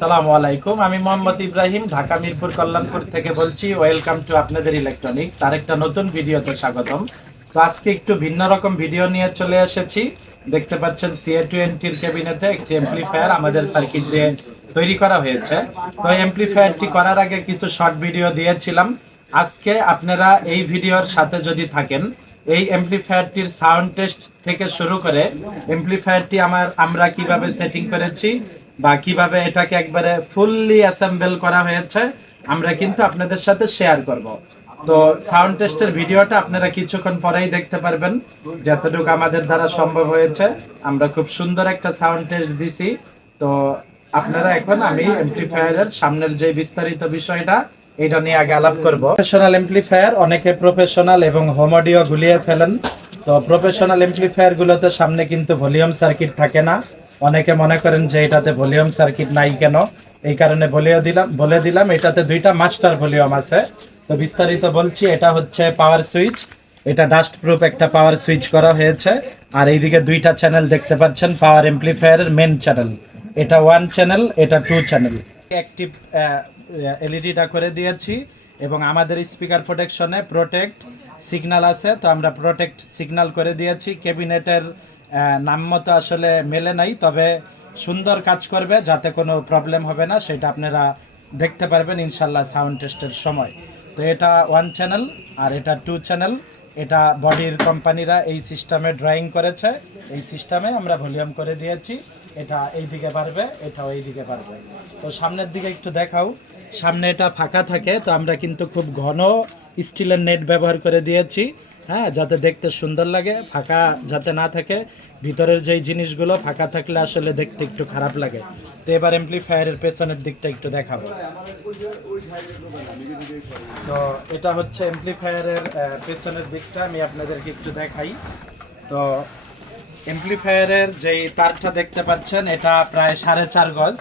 সালামু আলাইকুম। আমি মোহাম্মদ ইব্রাহিম, ঢাকা মিরপুর কল্যাণপুর থেকে বলছি, ওয়েলকাম টু আপনাদের ইলেকট্রনিক্স। আরেকটা নতুন ভিডিওতে স্বাগতম। তো আজকে একটু ভিন্ন রকম ভিডিও নিয়ে চলে এসেছি। দেখতে পাচ্ছেন সিএ টোয়েন্টির ক্যাবিনেটে একটি এমপ্লিফায়ার আমাদের সার্কিট দিয়ে তৈরি করা হয়েছে। তো এমপ্লিফায়ারটি করার আগে কিছু শর্ট ভিডিও দিয়েছিলাম। আজকে আপনারা এই ভিডিওর সাথে যদি থাকেন, এই এমপ্লিফায়ারটির সাউন্ড টেস্ট থেকে শুরু করে এমপ্লিফায়ারটি আমার আমরা কীভাবে সেটিং করেছি বা কীভাবে এটাকে একবারে ফুললি অ্যাসেম্বল করা হয়েছে, আমরা কিন্তু আপনাদের সাথে শেয়ার করব। তো সাউন্ড টেস্টের ভিডিওটা আপনারা কিছুক্ষণ পরেই দেখতে পারবেন। যতটুকু আমাদের দ্বারা সম্ভব হয়েছে, আমরা খুব সুন্দর একটা সাউন্ড টেস্ট দিছি। তো আপনারা এখন আমি এমপ্লিফায়ারের সামনের যে বিস্তারিত বিষয়টা, এটা নিয়ে আগে আলাপ করব। প্রফেশনাল এমপ্লিফায়ার অনেকে প্রফেশনাল এবং হোম অডিও গুলিয়ে ফেলেন। তো প্রফেশনাল এমপ্লিফায়ার গুলোতে সামনে কিন্তু ভলিউম সার্কিট থাকে না। অনেকে মনে করেন যে এটাতে ভলিউম সার্কিট নাই কেন? এই কারণে বলে দিলাম বলে দিলাম, এটাতে দুইটা মাস্টার ভলিউম আছে। তো বিস্তারিত বলছি, এটা হচ্ছে পাওয়ার সুইচ এটা ডাস্ট প্রুফ একটা পাওয়ার সুইচ করা হয়েছে। আর এইদিকে দুইটা চ্যানেল দেখতে পাচ্ছেন পাওয়ার এমপ্লিফায়ারের মেন চ্যানেল এটা ওয়ান চ্যানেল এটা টু চ্যানেল অ্যাক্টিভ এলইডিটা করে দিয়েছি এবং আমাদের স্পিকার প্রোটেকশনে প্রোটেক্ট সিগনাল আছে। তো আমরা প্রোটেক্ট সিগনাল করে দিয়েছি। ক্যাবিনেটের নাম মতো আসলে মেলে নাই, তবে সুন্দর কাজ করবে, যাতে কোনো প্রবলেম হবে না, সেটা আপনারা দেখতে পারবেন ইনশাল্লাহ সাউন্ড টেস্টের সময়। তো এটা ওয়ান চ্যানেল আর এটা টু চ্যানেল এটা বডির কোম্পানিরা এই সিস্টেমে ড্রয়িং করেছে। এই সিস্টেমে আমরা ভলিউম করে দিয়েছি। এটা এই দিকে পারবে এটাও এই দিকে পারবে তো সামনের দিকে একটু দেখাও। সামনে এটা ফাঁকা থাকে, তো আমরা কিন্তু খুব ঘন স্টিলের নেট ব্যবহার করে দিয়েছি। হ্যাঁ যাতে দেখতে সুন্দর লাগে, ফাঁকা যাতে না থাকে, ভিতরের যেই জিনিসগুলো ফাঁকা থাকলে আসলে দেখতে একটু খারাপ লাগে। তো এবার এমপ্লিফায়ারের পেছনের দিকটা একটু দেখাবো। তো এটা হচ্ছে এমপ্লিফায়ারের পেছনের দিকটা, আমি আপনাদেরকে একটু দেখাই। তো এমপ্লিফায়ারের যেই তারটা দেখতে পাচ্ছেন, এটা প্রায় সাড়ে চার গজ।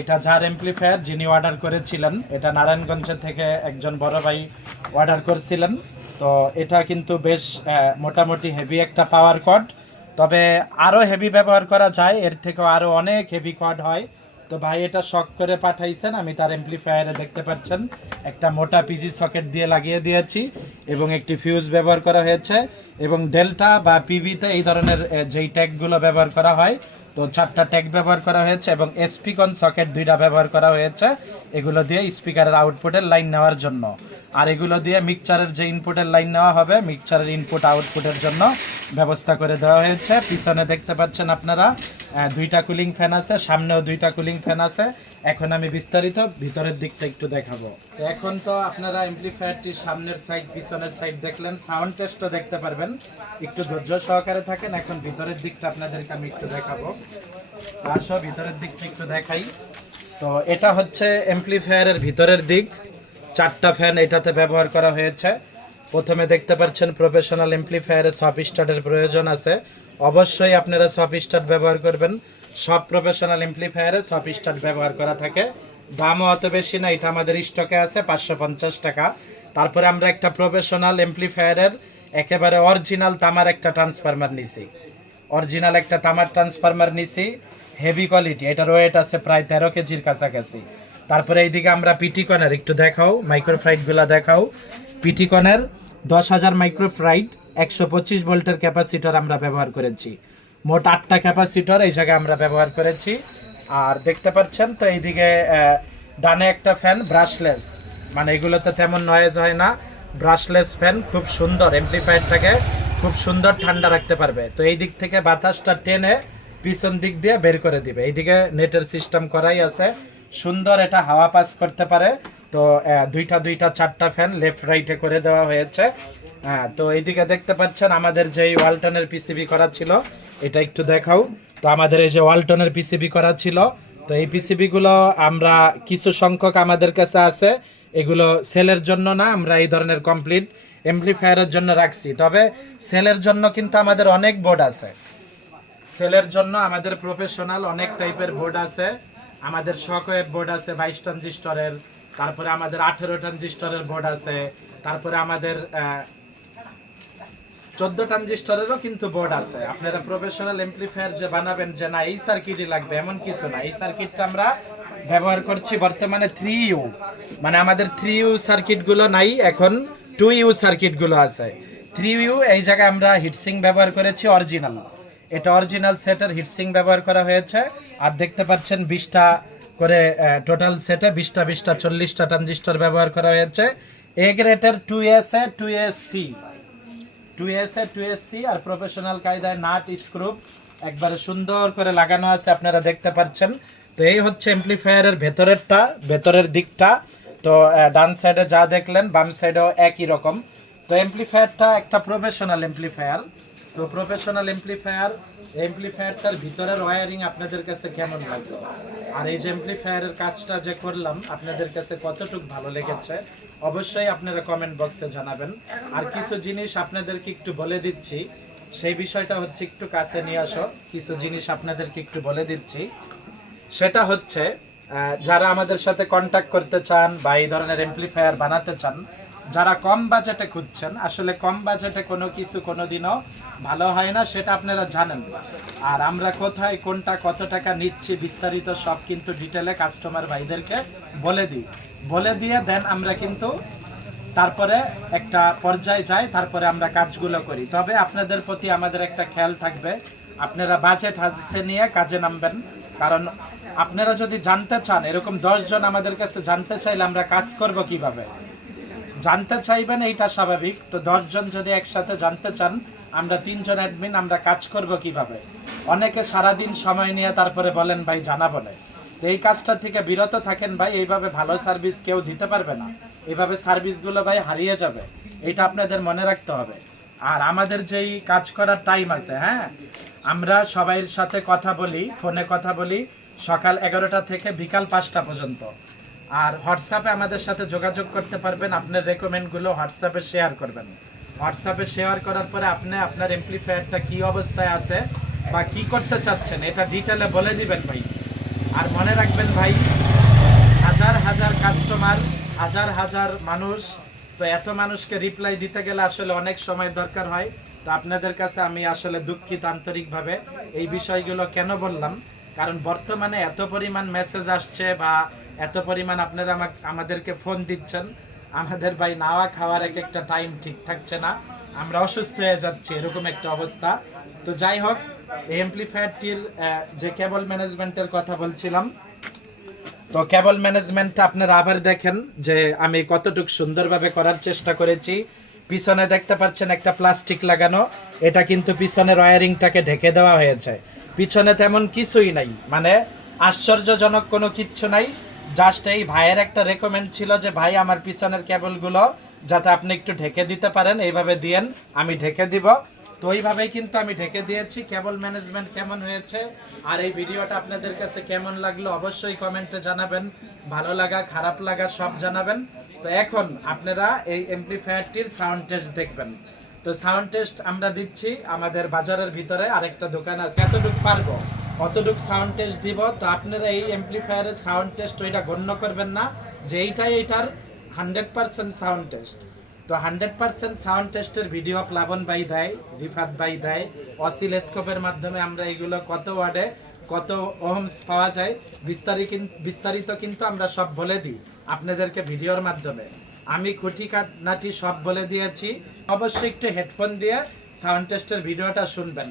এটা যার এমপ্লিফায়ার যিনি অর্ডার করেছিলেন, এটা নারায়ণগঞ্জ থেকে একজন বড় ভাই অর্ডার করছিলেন। তো এটা কিন্তু বেশ মোটামুটি হেভি একটা পাওয়ার কর্ড তবে আরও হেভি ব্যবহার করা যায়, এর থেকেও আরও অনেক হেভি কর্ড হয়। তো ভাই, এটা শক করে পাঠাইছেন, আমি তার এমপ্লিফায়ারে দেখতে পাচ্ছেন। একটা মোটা পিজি সকেট দিয়ে লাগিয়ে দিয়েছি এবং একটি ফিউজ ব্যবহার করা হয়েছে। এবং ডেল্টা বা পিভিতে এই ধরনের যেই ট্যাগগুলো ব্যবহার করা হয় তো চারটা ট্যাগ ব্যবহার করা হয়েছে এবং স্পিকন সকেট দুইটা ব্যবহার করা হয়েছে। এগুলো দিয়ে স্পিকারের আউটপুটের লাইন নেওয়ার জন্য। আর এগুলো দিয়ে মিক্সচারের যে ইনপুটের লাইন নেওয়া হবে মিক্সচারের ইনপুট আউটপুটের জন্য ব্যবস্থা করে দেওয়া হয়েছে। পিছনে দেখতে পাচ্ছেন আপনারা দুইটা কুলিং ফ্যান আছে, সামনেও দুইটা কুলিং ফ্যান আছে। এখন আমি বিস্তারিত ভিতরের দিকটা একটু দেখাবো। তো এখন তো আপনারা এমপ্লিফায়ারটির সামনের সাইড পিছনের সাইড দেখলেন। সাউন্ড টেস্টও দেখতে পারবেন। একটু ধৈর্য সহকারে থাকেন। এখন ভিতরের দিকটা আপনাদেরকে আমি একটু দেখাবো। আসো ভিতরের দিকটা একটু দেখাই? তো এটা হচ্ছে এমপ্লিফায়ারের ভিতরের দিক। চারটা ফ্যান এটাতে ব্যবহার করা হয়েছে। প্রথমে দেখতে পাচ্ছেন প্রফেশনাল এমপ্লিফায়ারে সফ স্টার্টের প্রয়োজন আছে। অবশ্যই আপনারা সফ স্টার্ট ব্যবহার করবেন। সব প্রফেশনাল এমপ্লিফায়ারে সফ স্টার্ট ব্যবহার করা থাকে। দামও অত বেশি না, এটা আমাদের স্টকে আছে, পাঁচশো পঞ্চাশ টাকা। তারপরে আমরা একটা প্রফেশনাল এমপ্লিফায়ারের একেবারে অরিজিনাল তামার একটা ট্রান্সফরমার নিছি। অরিজিনাল একটা তামার ট্রান্সফরমার নিছি হেভি কোয়ালিটি এটার ওয়েট আছে প্রায় তেরো কেজির কাছাকাছি। তারপরে এইদিকে আমরা পিটিকনের, একটু দেখাও মাইক্রোফ্রাইটগুলো দেখাও। পিটিকনের দশ হাজার মাইক্রোফ্রাইট একশো পঁচিশ ভোল্টের ক্যাপাসিটর আমরা ব্যবহার করেছি। মোট আটটা ক্যাপাসিটর এই জায়গায় আমরা ব্যবহার করেছি। আর দেখতে পাচ্ছেন তো এইদিকে ডানে একটা ফ্যান ব্রাশলেস মানে এগুলোতে তেমন নয়েজ হয় না। ব্রাশলেস ফ্যান খুব সুন্দর এমপ্লিফায়ারটাকে খুব সুন্দর ঠান্ডা রাখতে পারবে। তো এই দিক থেকে বাতাসটা টেনে পিছন দিক দিয়ে বের করে দিবে। এইদিকে নেটের সিস্টেম করাই আছে। সুন্দর এটা হাওয়া পাস করতে পারে। তো দুইটা দুইটা, চারটা ফ্যান লেফট রাইটে করে দেওয়া হয়েছে। হ্যাঁ তো এইদিকে দেখতে পাচ্ছেন আমাদের যেই ওয়ালটনের পিসিবি করা ছিল, এটা একটু দেখাও। তো আমাদের এই যে ওয়ালটনের পিসিবি করা ছিল, তো এই পিসিবিগুলো আমরা কিছু সংখ্যক আমাদের কাছে আছে। এগুলো সেলের জন্য না, আমরা এই ধরনের কমপ্লিট এমপ্লিফায়ারের জন্য রাখছি। তবে সেলের জন্য কিন্তু আমাদের অনেক বোর্ড আছে। সেলের জন্য আমাদের প্রফেশনাল অনেক টাইপের বোর্ড আছে। আমাদের শকওয়েভ বোর্ড আছে বাইশ ট্রানজিস্টরের তারপরে আমাদের আঠেরো ট্রানজিস্টরের বোর্ড আছে, তারপরে আমাদের চোদ্দ ট্রানজিস্টরেরও কিন্তু বোর্ড আছে। আপনারা প্রফেশনাল এমপ্লিফায়ার যে বানাবেন যে না, এই সার্কিটই লাগবে, এমন কিছু না। এই সার্কিটটা আমরা ব্যবহার করছি বর্তমানে থ্রি ইউ মানে আমাদের থ্রি ইউ সার্কিটগুলো নাই, এখন টু ইউ সার্কিটগুলো আছে। থ্রি ইউ এই জায়গায় আমরা হিটসিং ব্যবহার করেছি অরিজিনাল এটা অরিজিনাল সেটের হিটসিং ব্যবহার করা হয়েছে। আর দেখতে পাচ্ছেন বিশটা করে টোটাল সেটে বিশটা বিশটা, চল্লিশটা ট্রানজিস্টর ব্যবহার করা হয়েছে। A greater two S A two S C two S A two S C R professional কায়দায় নাট স্ক্রুপ একবারে সুন্দর করে লাগানো আছে, আপনারা দেখতে পাচ্ছেন। তো এই হচ্ছে এমপ্লিফায়ারের ভেতরেরটা, ভেতরের দিকটা। তো ডান সাইডে যা দেখলেন, বাম সাইডেও একই রকম। তো এমপ্লিফায়ারটা একটা প্রফেশনাল এমপ্লিফায়ার তো প্রফেশনাল এমপ্লিফায়ার এমপ্লিফায়ারটার ভিতরের ওয়ারিং আপনাদের কাছে কেমন লাগল? আর এই যে এমপ্লিফায়ারের কাজটা যে করলাম, আপনাদের কাছে কতটুকু ভালো লেগেছে, অবশ্যই আপনারা কমেন্ট বক্সে জানাবেন। আর কিছু জিনিস আপনাদেরকে একটু বলে দিচ্ছি, সেই বিষয়টা হচ্ছে একটু কাছে নিয়ে আসো। কিছু জিনিস আপনাদেরকে একটু বলে দিচ্ছি। সেটা হচ্ছে যারা আমাদের সাথে কন্ট্যাক্ট করতে চান বা এই ধরনের এমপ্লিফায়ার বানাতে চান, যারা কম বাজেটে খুঁজছেন, আসলে কম বাজেটে কোনো কিছু কোনোদিনও ভালো হয় না, সেটা আপনারা জানেন। আর আমরা কোথায়, কোনটা, কত টাকা নিচ্ছি, বিস্তারিত সব কিন্তু ডিটেলে কাস্টমার ভাইদেরকে বলে দিই। বলে দিয়ে দেন আমরা কিন্তু তারপরে একটা পর্যায়ে যাই, তারপরে আমরা কাজগুলো করি। তবে আপনাদের প্রতি আমাদের একটা খেয়াল থাকবে, আপনারা বাজেট হাতে নিয়ে কাজে নামবেন, কারণ আপনারা যদি জানতে চান, এরকম জন আমাদের কাছে জানতে চাইলে আমরা কাজ করব কীভাবে? জানতে চাইবেন, এইটা স্বাভাবিক। তো জন যদি একসাথে জানতে চান, আমরা তিনজন অ্যাডমিন আমরা কাজ করব কীভাবে? অনেকে সারাদিন সময় নিয়ে তারপরে বলেন, ভাই, জানা বলে। তো এই কাজটা থেকে বিরত থাকেন, ভাই, এইভাবে ভালো সার্ভিস কেউ দিতে পারবে না। এভাবে সার্ভিসগুলো ভাই, হারিয়ে যাবে। এটা আপনাদের মনে রাখতে হবে। আর আমাদের যেই কাজ করার টাইম আছে হ্যাঁ? আমরা সবাইয়ের সাথে কথা বলি, ফোনে কথা বলি সকাল এগারোটা থেকে বিকাল পাঁচটা পর্যন্ত। আর হোয়াটসঅ্যাপে আমাদের সাথে যোগাযোগ করতে পারবেন। আপনার রেকমেন্ডগুলো হোয়াটসঅ্যাপে শেয়ার করবেন। হোয়াটসঅ্যাপে শেয়ার করার পরে আপনি আপনার এমপ্লিফায়ারটা কি অবস্থায় আছে বা কি করতে চাচ্ছেন, এটা ডিটেলে বলে দিবেন ভাই। আর মনে রাখবেন ভাই, হাজার হাজার কাস্টমার হাজার হাজার মানুষ, তো এত মানুষকে রিপ্লাই দিতে গেলে আসলে অনেক সময় দরকার হয়। তো আপনাদের কাছে আমি আসলে দুঃখিত আন্তরিকভাবে। এই বিষয়গুলো কেন বললাম? কারণ বর্তমানে এত পরিমাণ মেসেজ আসছে বা এত পরিমাণ আপনারা আমাক- আমাদেরকে ফোন দিচ্ছেন, আমাদের ভাই নাওয়া খাওয়ার এক একটা টাইম ঠিক থাকছে না। আমরা অসুস্থ হয়ে যাচ্ছি, এরকম একটা অবস্থা। তো যাই হোক এমপ্লিফায়ারটির যে কেবল ম্যানেজমেন্টের কথা বলছিলাম, তো কেবল ম্যানেজমেন্টটা আপনারা আবার দেখেন যে আমি কতটুক সুন্দরভাবে করার চেষ্টা করেছি। পিছনে দেখতে পাচ্ছেন একটা প্লাস্টিক লাগানো। এটা কিন্তু পিছনের ওয়ারিংটাকে ঢেকে দেওয়া হয়েছে। পিছনে তেমন কিছুই নাই। মানে আশ্চর্যজনক কোনো কিচ্ছু নাই। জাস্ট এই ভাইয়ের একটা রেকমেন্ড ছিল যে, ভাই, আমার পিছনের কেবলগুলো যাতে আপনি একটু ঢেকে দিতে পারেন, এইভাবে দিয়েন, আমি ঢেকে দিব। তো ওইভাবেই কিন্তু আমি ঢেকে দিয়েছি। কেবল ম্যানেজমেন্ট কেমন হয়েছে? আর এই ভিডিওটা আপনাদের কাছে কেমন লাগল? অবশ্যই কমেন্টে জানাবেন। ভালো লাগা, খারাপ লাগা, সব জানাবেন। তো এখন আপনারা এই এমপ্লিফায়ারটির সাউন্ড টেস্ট দেখবেন। তো সাউন্ড টেস্ট আমরা দিচ্ছি আমাদের বাজারের ভিতরে, আরেকটা দোকান আছে। এতটুক পারব, অতটুক সাউন্ড টেস্ট দিব। তো আপনারা এই এমপ্লিফায়ারের সাউন্ড টেস্ট ওইটা গণ্য করবেন না, যে এইটাই এইটার হান্ড্রেড পার্সেন্ট সাউন্ড টেস্ট তো হান্ড্রেড পার্সেন্ট সাউন্ড টেস্টের ভিডিও প্লাবন বাই দেয়, রিফাত বাই দেয়। অসিলেস্কোপের মাধ্যমে আমরা এইগুলো কত ওয়ার্ডে কত ওহমস পাওয়া যায় বিস্তারিত বিস্তারিত কিন্তু আমরা সব বলে দিই। আপনাদেরকে ভিডিওর মাধ্যমে। আমি খুঁটি নাটি সব বলে দিয়েছি। অবশ্যই একটু হেডফোন দিয়ে সাউন্ড টেস্টের ভিডিওটা শুনবেন।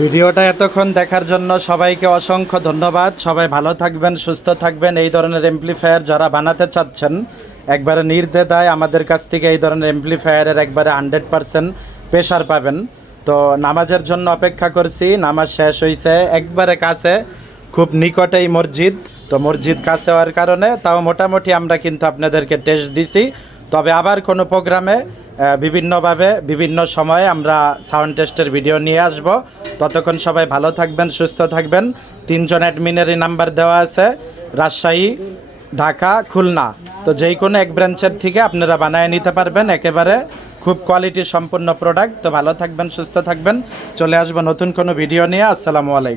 ভিডিওটা এতক্ষণ দেখার জন্য সবাইকে অসংখ্য ধন্যবাদ। সবাই ভালো থাকবেন, সুস্থ থাকবেন। এই ধরনের এমপ্লিফায়ার যারা বানাতে চাচ্ছেন, একবারে নির্দ্বিধায় আমাদের কাছ থেকে এই ধরনের এমপ্লিফায়ারের একবারে হান্ড্রেড পারসেন্ট প্রেশার পাবেন। তো নামাজের জন্য অপেক্ষা করছি, নামাজ শেষ হয়েছে একবারে কাছে, খুব নিকটেই মসজিদ। তো মসজিদ কাছে হওয়ার কারণে তাও মোটামুটি আমরা কিন্তু আপনাদেরকে টেস্ট দিছি। তবে আবার কোনো প্রোগ্রামে বিভিন্নভাবে, বিভিন্ন সময়ে আমরা সাউন্ড টেস্টের ভিডিও নিয়ে আসব। ততক্ষণ সবাই ভালো থাকবেন, সুস্থ থাকবেন। তিনজন অ্যাডমিনেরই নাম্বার দেওয়া আছে, রাজশাহী, ঢাকা, খুলনা। তো যেই কোনো এক ব্রাঞ্চের থেকে আপনারা বানায় নিতে পারবেন একেবারে খুব কোয়ালিটি সম্পন্ন প্রোডাক্ট তো ভালো থাকবেন, সুস্থ থাকবেন। চলে আসব নতুন কোনো ভিডিও নিয়ে। আসসালামু আলাইকুম।